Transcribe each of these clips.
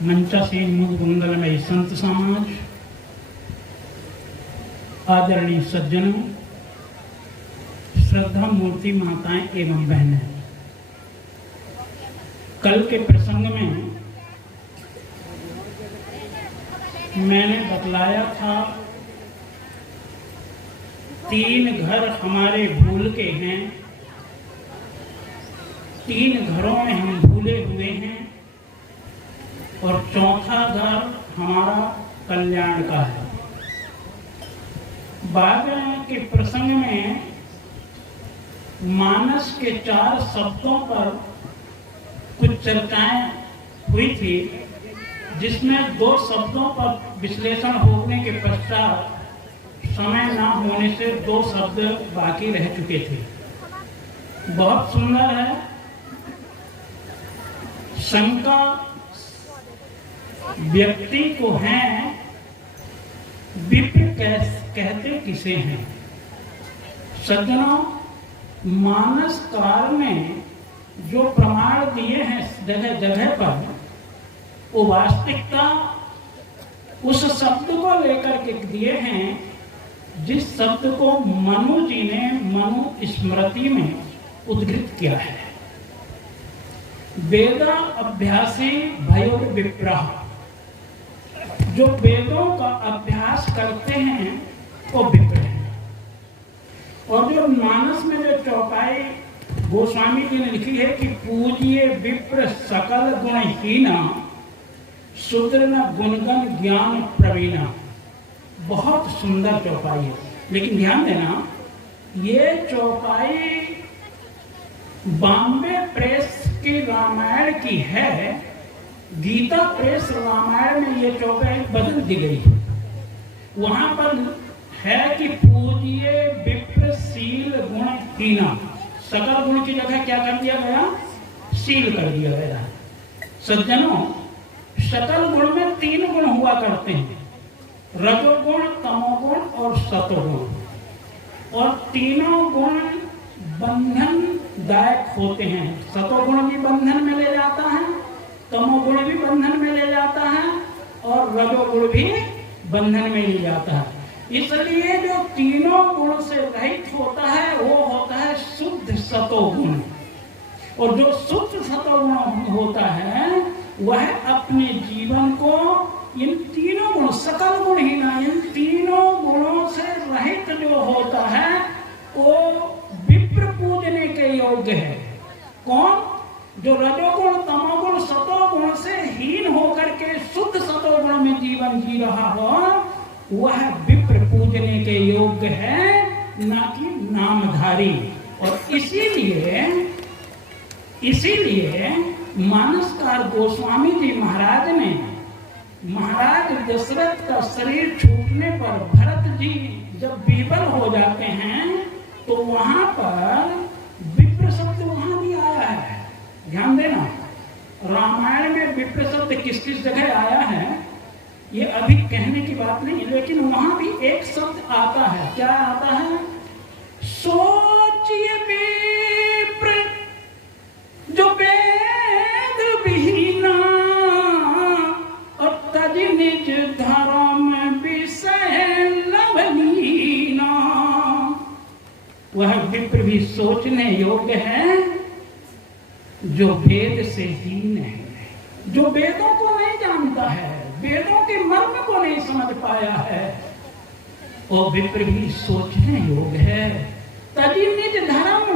मंचासीन मुदगुंगलमय संत समाज, आदरणीय सज्जनों, श्रद्धा मूर्ति माताएं एवं बहनें, कल के प्रसंग में मैंने बतलाया था 3 घर हमारे भूल के हैं, 3 घरों में हम भूले हुए हैं और चौथा घर हमारा कल्याण का है। बाद के प्रसंग में मानस के 4 शब्दों पर कुछ चर्चाएं हुई थी, जिसमें 2 शब्दों पर विश्लेषण होने के पश्चात समय ना होने से 2 शब्द बाकी रह चुके थे। बहुत सुंदर है। शंका व्यक्ति को है, विप्र कहते किसे हैं। सज्जनों, मानस काल में जो प्रमाण दिए हैं जगह जगह पर, वो वास्तविकता उस शब्द को लेकर के दिए हैं जिस शब्द को मनु जी ने मनु स्मृति में उद्धृत किया है। वेदा अभ्यासी भयो विप्रः, जो वेदों का अभ्यास करते हैं वो विप्र हैं। और जो मानस में जो चौपाई गोस्वामी जी ने लिखी है कि पूजिए विप्र सकल गुणहीना, शूद्र न गुणगण ज्ञान प्रवीणा, बहुत सुंदर चौपाई है। लेकिन ध्यान देना, ये चौपाई बॉम्बे प्रेस की रामायण की है, गीता प्रेस रामायण में ये चौपाई बदल दी गई। वहां पर है कि पूजिए विप्र शील गुण हीना, सकल गुण की जगह क्या कर दिया गया? शील कर दिया गया। सज्जनों, सकल गुण में 3 गुण हुआ करते हैं, रजोगुण, तमोगुण और सतोगुण। और तीनों गुण बंधन दायक होते हैं। सतोगुण भी बंधन में ले जाता है, तमोगुण भी बंधन में ले जाता है और रजोगुण भी बंधन में ले जाता है। इसलिए जो तीनों गुण से रहित होता है वो होता है शुद्ध सतोगुण। और जो शुद्ध सतोगुण होता है वह अपने जीवन को इन तीनों गुण, सकल गुण ही ना, इन तीनों गुणों से रहित जो होता है वो विप्र पूजने के योग्य है। कौन? जो रजोगुण, तमोगुण, सतोगुण से हीन होकर के शुद्ध सतोगुण में जीवन जी रहा हो, वह विप्र पूजने के योग्य है, ना कि नामधारी। और इसीलिए मानसकार गोस्वामी जी महाराज ने, महाराज दशरथ का शरीर छूटने पर भरत जी जब विवल हो जाते हैं तो वहां पर विप्र शब्द वहां भी आया है। ध्यान देना, रामायण में विप्र शब्द किस किस जगह आया है ये अभी कहने की बात नहीं, लेकिन वहां भी एक शब्द आता है। क्या आता है? सोचिए विप्र जो वेद विहीना और तज निज धर्म विषय लवलीना। वह विप्र भी सोचने योग्य है जो वेद से हीन है, जो वेदों को नहीं जानता है, वेदों के मर्म को नहीं समझ पाया है, वो विप्र भी सोचने योग्य है। तजी निज धर्म,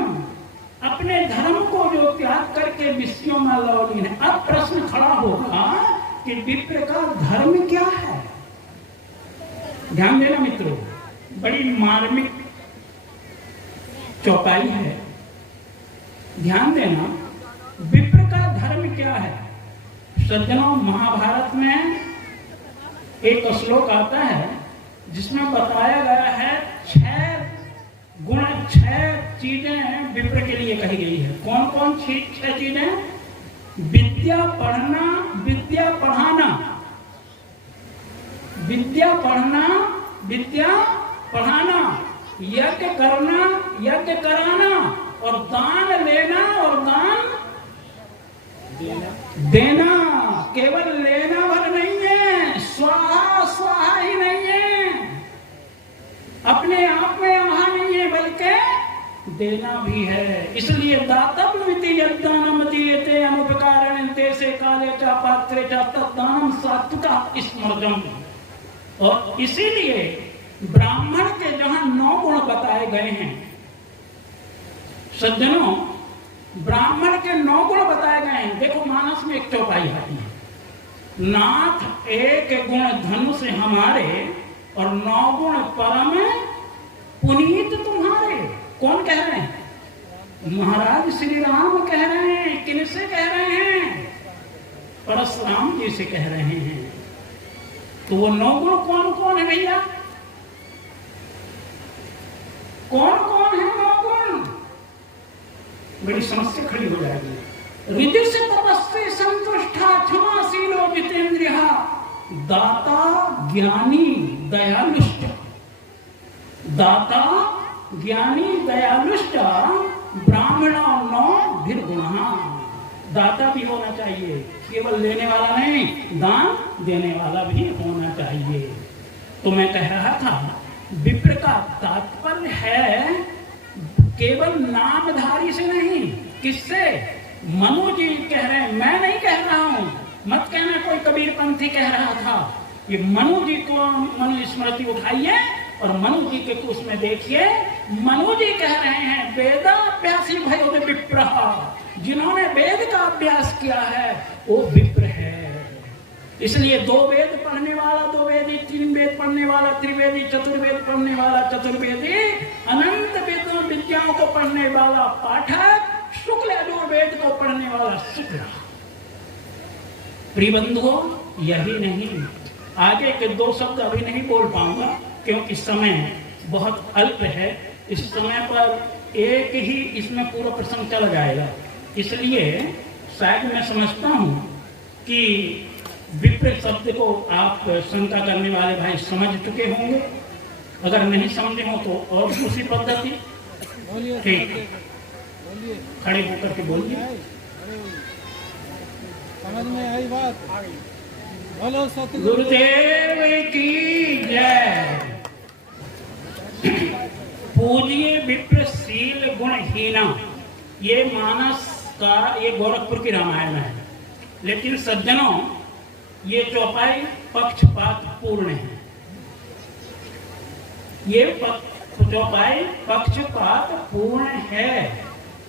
अपने धर्म को जो त्याग करके विषयों में लौलीन है। अब प्रश्न खड़ा होगा कि विप्र का धर्म क्या है? ध्यान देना मित्रों, बड़ी मार्मिक चौपाई है। ध्यान देना, विप्र का धर्म क्या है? सज्जनों, महाभारत में एक श्लोक आता है जिसमें बताया गया है 6 गुण, 6 चीजें विप्र के लिए कही गई है। कौन कौन 6 चीजें? विद्या पढ़ना, विद्या पढ़ाना, विद्या पढ़ना, विद्या पढ़ाना, यज्ञ करना, यज्ञ कराना, और दान लेना और दान देना। केवल लेना देना भी है। इसलिए दातव्यमिति यद्दानम दीयते अनुपकारेण तेसे काले च पात्रे च तद्दानम सात्विका स्मृतम्। और इसीलिए ब्राह्मण के जहां 9 गुण बताए गए हैं सज्जनों, ब्राह्मण के 9 गुण बताए गए हैं। देखो मानस में एक चौपाई आती है, नाथ एक गुण धनु से हमारे और 9 गुण परम पुनीत तुम्हारे। कौन कह रहे हैं? महाराज श्री राम कह रहे हैं। किनसे कह रहे हैं? परशुराम जी से कह रहे हैं। तो वो 9 गुण कौन कौन है भैया? कौन कौन है 9 गुण? बड़ी समस्या खड़ी हो जाएगी। विधि से तपस्वी संतुष्टा क्षमाशीलो जितेंद्रिय दाता ज्ञानी दयालुष्ट। दाता ज्ञानी दयालुष्ट ब्राह्मणा 9 निर्गुणा। दाता भी होना चाहिए, केवल लेने वाला नहीं, दान देने वाला भी होना चाहिए। तो मैं कह रहा था विप्र का तात्पर्य है केवल नामधारी से नहीं। किससे? मनु जी कह रहे हैं, मैं नहीं कह रहा हूं। मत कहना कोई कबीर पंथी कह रहा था। ये मनु जी को मनु स्मृति उठाइए और मनु जी के कुछ में देखिए। मनु जी कह रहे हैं वेदाभ्यासी भयो विप्र, जिन्होंने वेद का अभ्यास किया है वो विप्र है। इसलिए 2 वेद पढ़ने वाला 2 वेदी, 3 वेद पढ़ने वाला त्रिवेदी, चतुर्वेद पढ़ने वाला चतुर्वेदी, अनंत वेदों विद्याओं को पढ़ने वाला पाठक, शुक्ल यजुर्वेद को पढ़ने वाला शुक्ल। प्रिय बंधुओं, यही नहीं, आगे के 2 शब्द अभी नहीं बोल पाऊंगा क्योंकि समय बहुत अल्प है। इस समय पर एक ही इसमें पूरा प्रसंग चला जाएगा। इसलिए शायद मैं समझता हूं कि विप्र शब्द को आप शंका करने वाले भाई समझ चुके होंगे। अगर नहीं समझे हो तो और दूसरी पद्धति। ठीक, खड़े होकर के बोलिए। समझ में आई बात? बोलो सतगुरु गुरुदेव की जय। पूजिए विप्रशील गुणहीना, ये मानस का, ये गोरखपुर की रामायण है। लेकिन सज्जनों, ये चौपाई पक्षपात पूर्ण है। ये चौपाई पक्षपात पूर्ण है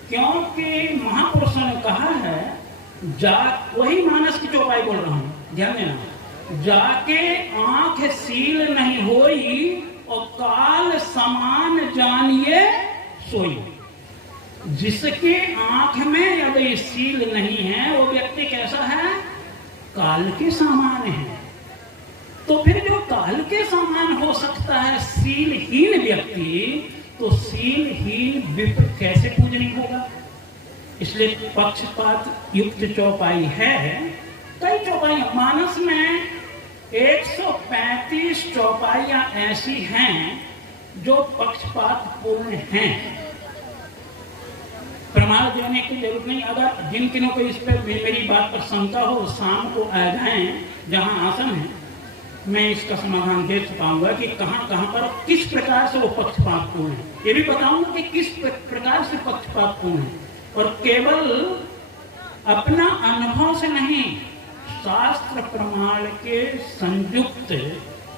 क्योंकि महापुरुषों ने कहा है, वही मानस की चौपाई बोल रहा हूं, ध्यान देना। जाके आंख सील नहीं होई और काल समान जानिए सोई। जिसके आंख में यदि सील नहीं है वो व्यक्ति कैसा है? काल के समान है। तो फिर जो काल के समान हो सकता है सीलहीन व्यक्ति, तो सीलहीन विप्र कैसे पूजनीय होगा? इसलिए पक्षपात युक्त चौपाई है। कई चौपाई मानस में 135 चौपाइयां ऐसी हैं जो पक्षपात पूर्ण हैं। प्रमाण देने की जरूरत नहीं। अगर जिन किनों को इस पर मेरी बात पर शंका हो, शाम को आ जाएं जहां आसन है, मैं इसका समाधान दे पाऊंगा कि कहां कहां पर किस प्रकार से वो पक्षपातपूर्ण है। ये भी बताऊंगा कि किस प्रकार से पक्षपातपूर्ण है। और केवल अपना अनुभव से नहीं, शास्त्र प्रमाण के संयुक्त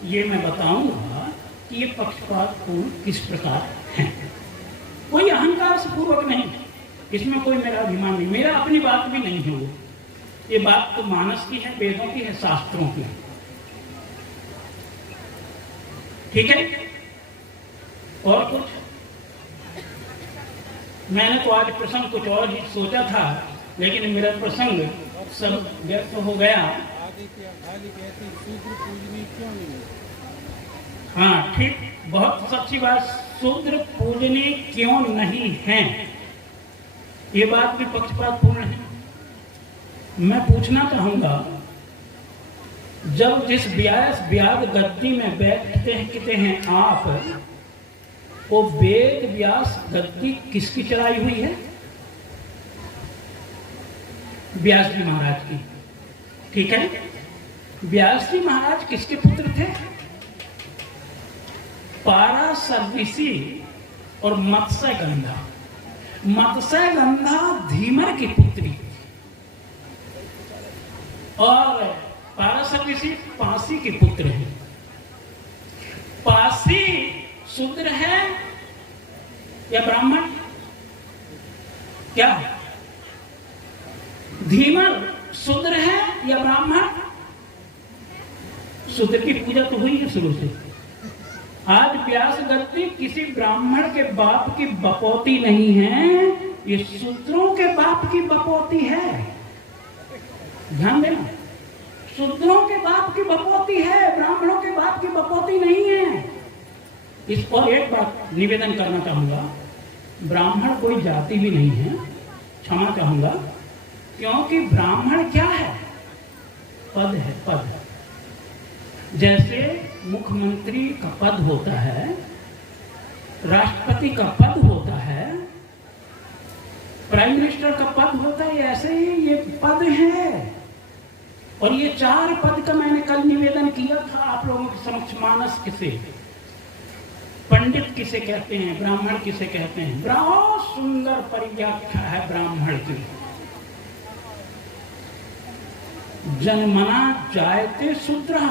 ये मैं बताऊंगा कि ये पक्षपातपूर्ण किस प्रकार है। कोई अहंकार से पूर्वक नहीं, इसमें कोई मेरा अभिमान नहीं, मेरा अपनी बात भी नहीं है। ये बात तो मानस की है, वेदों की है, शास्त्रों की है। ठीक है। और कुछ? मैंने तो आज प्रसंग कुछ और ही सोचा था, लेकिन मेरा प्रसंग सब व्यर्थ हो गया। हाँ ठीक, बहुत सच्ची बात। शूद्र पूजनीय क्यों नहीं है, ये बात भी पक्षपातपूर्ण है। मैं पूछना चाहूंगा, जब जिस व्यास गद्दी में बैठते हैं आप, वो वेद व्यास गद्दी किसकी चलाई हुई है? व्यास जी महाराज की। ठीक है। व्यास जी महाराज किसके पुत्र थे? पाराशर्विसी और मत्स्य गंधा। मत्स्य गंधा धीमर की पुत्री और पारस ऋषि पासी के पुत्र हैं। पासी शूद्र है या ब्राह्मण? क्या धीमर शूद्र है या ब्राह्मण? शूद्र की पूजा तो हुई है शुरू से। आज व्यास गद्दी किसी ब्राह्मण के बाप की बपौती नहीं है, ये शूद्रों के बाप की बपौती है। ध्यान देना, शूद्रों के बाप की बपौती है, ब्राह्मणों के बाप की बपौती नहीं है। इस पर एक बात निवेदन करना चाहूंगा, ब्राह्मण कोई जाति भी नहीं है, क्षमा चाहूंगा, क्योंकि ब्राह्मण क्या है? पद है, पद। जैसे मुख्यमंत्री का पद होता है, राष्ट्रपति का पद होता है, प्राइम मिनिस्टर का पद होता है, ऐसे ही ये पद है। और ये 4 पद का मैंने कल निवेदन किया था आप लोगों के समक्ष। मानस किसे, पंडित किसे कहते हैं, ब्राह्मण किसे कहते हैं? बहुत सुंदर परिव्याख्या है ब्राह्मण की। जन्मना जायते शूद्रः,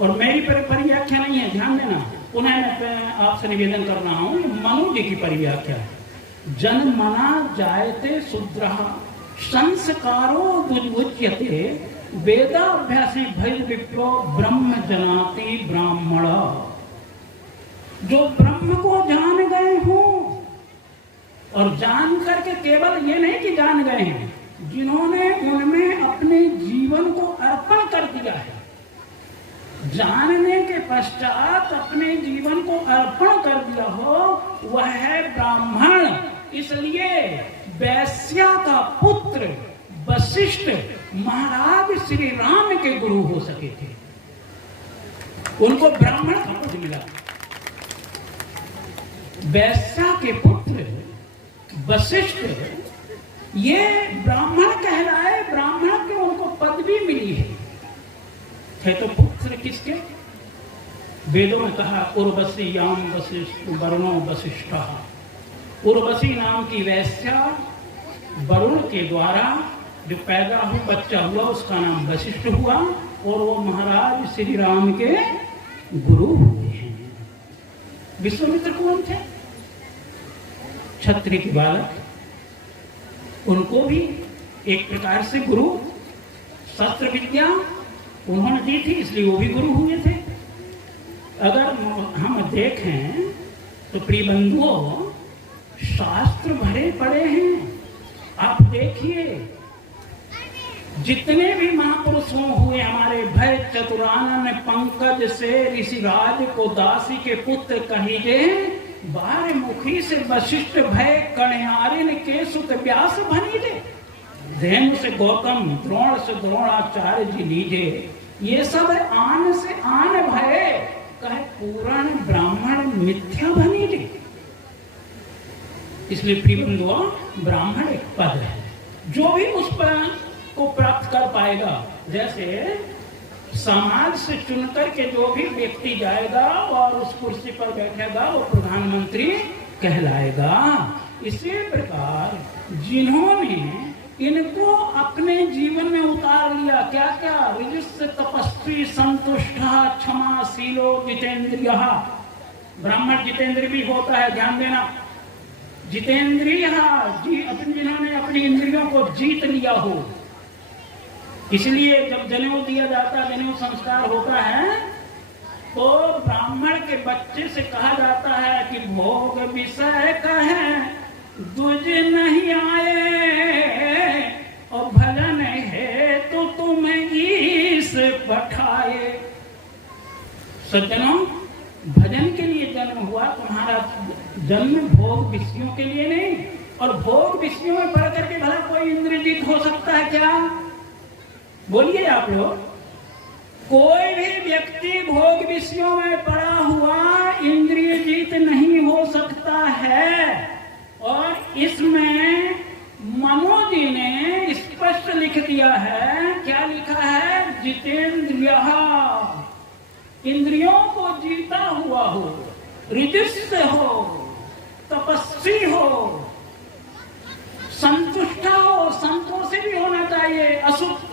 और मेरी परिव्याख्या नहीं है, ध्यान देना। पुनः मैं आपसे निवेदन कर रहा हूं, मनु जी की परिव्याख्या है। जन्मना जायते शूद्रः संस्कारो दुर्मुच्यते वेदाभ्यासी भैर विप्रो ब्रह्म जनाति ब्राह्मण। जो ब्रह्म को जान गए हो, और जान करके केवल ये नहीं कि जान गए हैं, जिन्होंने उनमें अपने जीवन को अर्पण कर दिया है, जानने के पश्चात अपने जीवन को अर्पण कर दिया हो, वह है ब्राह्मण। इसलिए वैश्या का पुत्र वशिष्ठ महाराज श्री राम के गुरु हो सके थे, उनको ब्राह्मण का पद मिला। वैश्या के पुत्र वशिष्ठ ये ब्राह्मण कहलाए, ब्राह्मण के उनको पदवी मिली है। तो पुत्र किसके? वेदों में कहा उर्वशी याम वशिष्ठ वरुणो वशिष्ठ। उर्वशी नाम की वैश्या वरुण के द्वारा जो पैदा हुआ, बच्चा हुआ, उसका नाम वशिष्ठ हुआ, और वो महाराज श्री राम के गुरु हुए हैं। विश्वामित्र कौन थे? क्षत्रिय के बालक, उनको भी एक प्रकार से गुरु शस्त्र विद्या उन्होंने दी थी, इसलिए वो भी गुरु हुए थे। अगर हम देखें तो प्रिय बंधुओं, शास्त्र भरे पड़े हैं। आप देखिए, जितने भी महापुरुष हुए हमारे, भय चतुरानन पंकज से ऋषिराज को दासी के पुत्र कहिजे, बार मुखी से वशिष्ठ भय कण्यारिन के सुत व्यास भनीजे। धेनु से गौतम, द्रोण से द्रोणाचार्य जी लीजे। ये सब आन से आन भय कहे पूर्ण ब्राह्मण मिथ्या भनीजे। इसलिए प्रिय बंधुओं, ब्राह्मण एक पद है, जो भी उस पद को प्राप्त कर पाएगा। जैसे समाज से चुनकर के जो भी व्यक्ति जाएगा और उस कुर्सी पर बैठेगा, वो प्रधानमंत्री कहलाएगा। इसी प्रकार जिन्होंने इनको अपने जीवन में उतार लिया, क्या क्या? ऋजुस्य तपस्वी संतुष्ट क्षमाशीलो जितेंद्रिय। ब्राह्मण जितेंद्रिय भी होता है, ध्यान देना। जितेंद्रिय जिन्होंने अपनी इंद्रियों को जीत लिया हो। इसलिए जब जनेऊ दिया जाता है, जनेऊ संस्कार होता है, तो ब्राह्मण के बच्चे से कहा जाता है कि भोग विषय कहे दुज नहीं आए, और भजन है तो तुम ईश पठाए। सज्जनों, भजन के लिए जन्म हुआ, तुम्हारा जन्म भोग विषयों के लिए नहीं। और भोग विषयों में पढ़ करके भला कोई इंद्रजीत हो सकता है क्या? बोलिए आप लोग। कोई भी व्यक्ति भोग विषयों में पड़ा हुआ इंद्रिय जीत नहीं हो सकता है। और इसमें मनु जी ने स्पष्ट लिख दिया है। क्या लिखा है? जितेंद्रिय, इंद्रियों को जीता हुआ हो, ऋजुष्य हो, तपस्वी हो, निष्ठा हो, संतोषी भी होना चाहिए।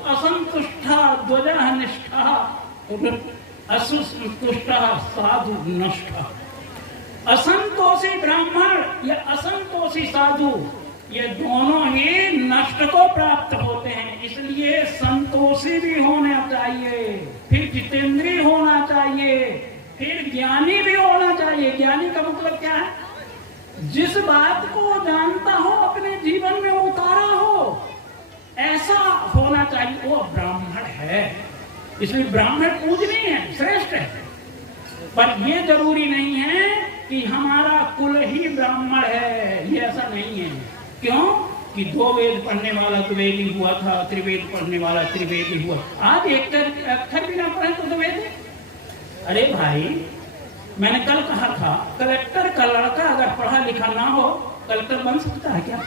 असंतुष्टा ध्वजा निष्ठा, असंतुष्टा साधु नष्टा। असंतोषी ब्राह्मण या असंतोषी साधु, ये दोनों ही नष्ट को प्राप्त होते हैं। इसलिए संतोषी भी होना चाहिए, फिर जितेंद्रीय होना चाहिए, फिर ज्ञानी भी होना चाहिए। ज्ञानी का मतलब क्या है? जिस बात को जानता हो, अपने जीवन में उतारा हो, ऐसा होना चाहिए, वो ब्राह्मण है। इसलिए ब्राह्मण पूजनीय है, श्रेष्ठ है। पर ये जरूरी नहीं है कि हमारा कुल ही ब्राह्मण है, ये ऐसा नहीं है। क्यों? कि 2 वेद पढ़ने वाला द्विवेदी हुआ था, त्रिवेद पढ़ने वाला त्रिवेदी हुआ। आज एक अक्षर भी ना पढ़े तो द्विवेदी। अरे भाई, मैंने कल कहा था, कलेक्टर का लड़का अगर पढ़ा लिखा ना हो, कलेक्टर बन सकता है क्या?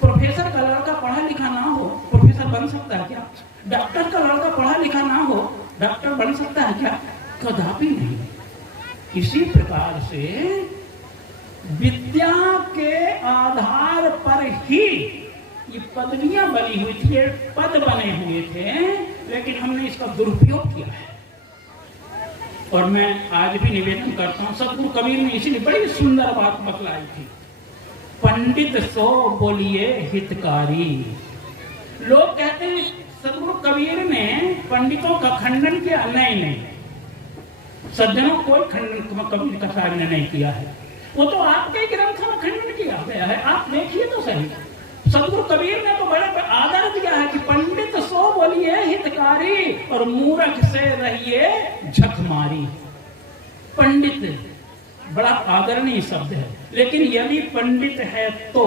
प्रोफेसर का लड़का पढ़ा लिखा ना हो, प्रोफेसर बन सकता है क्या? डॉक्टर का लड़का पढ़ा लिखा ना हो, डॉक्टर बन सकता है क्या? कदापि नहीं। इसी प्रकार से विद्या के आधार पर ही ये पदवियां बनी हुई थी, ये पद बने हुए थे, लेकिन हमने इसका दुरुपयोग किया है। और मैं आज भी निवेदन करता हूं, सतगुरु कबीर ने इसीलिए बड़ी सुंदर बात बतलाई थी, पंडित सो बोलिए हितकारी। लोग कहते हैं सतगुरु कबीर ने पंडितों का खंडन किया, नहीं, सज्जनों कोई खंडन कबीर का साहब ने नहीं किया है। वो तो आपके ग्रंथों में खंडन किया गया है, आप देखिए तो सही। सतगुरु कबीर ने तो बड़े आदर दिया है कि पंडित सो बोलिए हितकारी और मूर्ख से रहिए झकमारी। पंडित बड़ा आदरणीय शब्द है, लेकिन यदि पंडित है तो,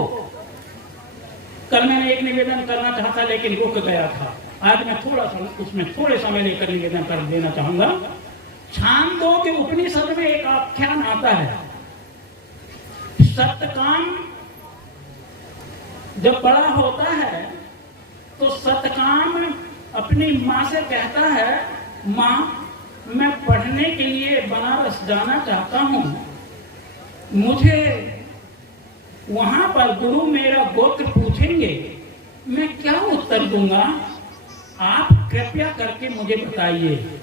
कल मैंने एक निवेदन करना चाहता लेकिन रुक गया था, आज मैं थोड़ा सा उसमें थोड़े समय लेकर निवेदन कर देना चाहूंगा। छांदोग्य उपनिषद में एक आख्यान आता है, सतकाम जब बड़ा होता है तो सतकाम अपनी माँ से कहता है, माँ मैं पढ़ने के लिए बनारस जाना चाहता हूँ, मुझे वहां पर गुरु मेरा गोत्र पूछेंगे, मैं क्या उत्तर दूंगा? आप कृपया करके मुझे बताइए।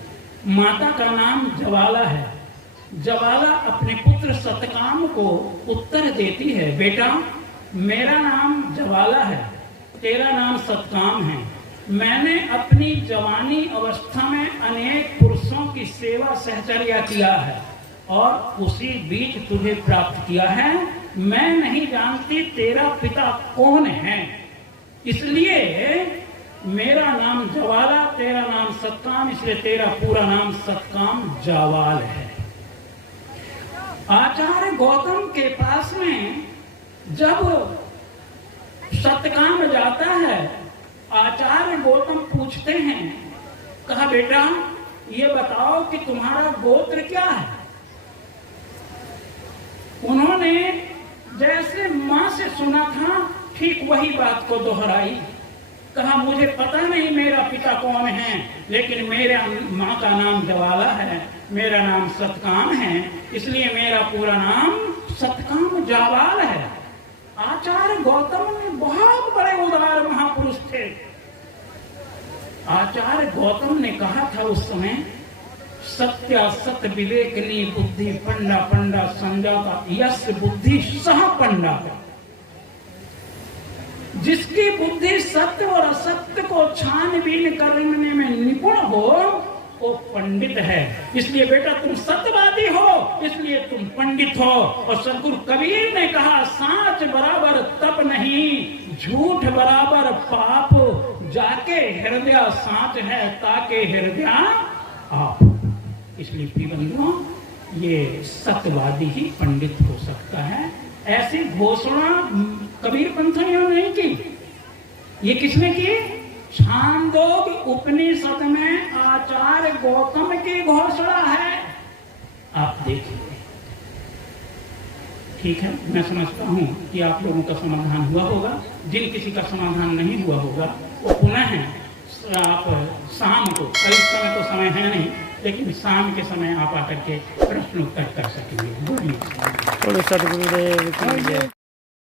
माता का नाम ज्वाला है। ज्वाला अपने पुत्र सतकाम को उत्तर देती है, बेटा मेरा नाम ज्वाला है, तेरा नाम सतकाम है। मैंने अपनी जवानी अवस्था में अनेक पुरुषों की सेवा सहचर्या किया है और उसी बीच तुझे प्राप्त किया है। मैं नहीं जानती तेरा पिता कौन है, इसलिए मेरा नाम ज्वाला, तेरा नाम सतकाम, इसलिए तेरा पूरा नाम सतकाम जावाल है। आचार्य गौतम के पास में जब सतकाम जाता है, आचार्य गौतम पूछते हैं, कहा बेटा ये बताओ कि तुम्हारा गोत्र क्या है? उन्होंने जैसे मां से सुना था ठीक वही बात को दोहराई। कहा मुझे पता नहीं मेरा पिता कौन है, लेकिन मेरे माँ का नाम ज्वाला है, मेरा नाम सतकाम है, इसलिए मेरा पूरा नाम सतकाम जावाल है। आचार्य गौतम में बहुत बड़े उदार महापुरुष थे। आचार्य गौतम ने कहा था उस समय, सत्या सत्य विवेकनी बुद्धि पंडा पंडा संजाता यस बुद्धि सह पंडा। जिसकी बुद्धि सत्य और असत्य को छानबीन करने में निपुण हो वो पंडित है। इसलिए बेटा तुम सत्यवादी हो, इसलिए तुम पंडित हो। और सतगुरु कबीर ने कहा, सांच बराबर तप नहीं, झूठ बराबर पाप, जाके हृदय सांच है ताके हृदय आप। इसलिए प्रियबंधुओं, ये सत्यवादी ही पंडित हो सकता है। ऐसी घोषणा कबीर पंथनियों ने नहीं की, ये किसने की? छांदोग्य उपनिषद में आचार्य गौतम की घोषणा है। आप देखिए, ठीक है, मैं समझता हूं कि आप लोगों का समाधान हुआ होगा। जिन किसी का समाधान नहीं हुआ होगा वो पुनः आप शाम को, कल समय तो समय है नहीं, लेकिन शाम के समय आप आकर के प्रश्न उत्तर कर सकेंगे। बोलिए।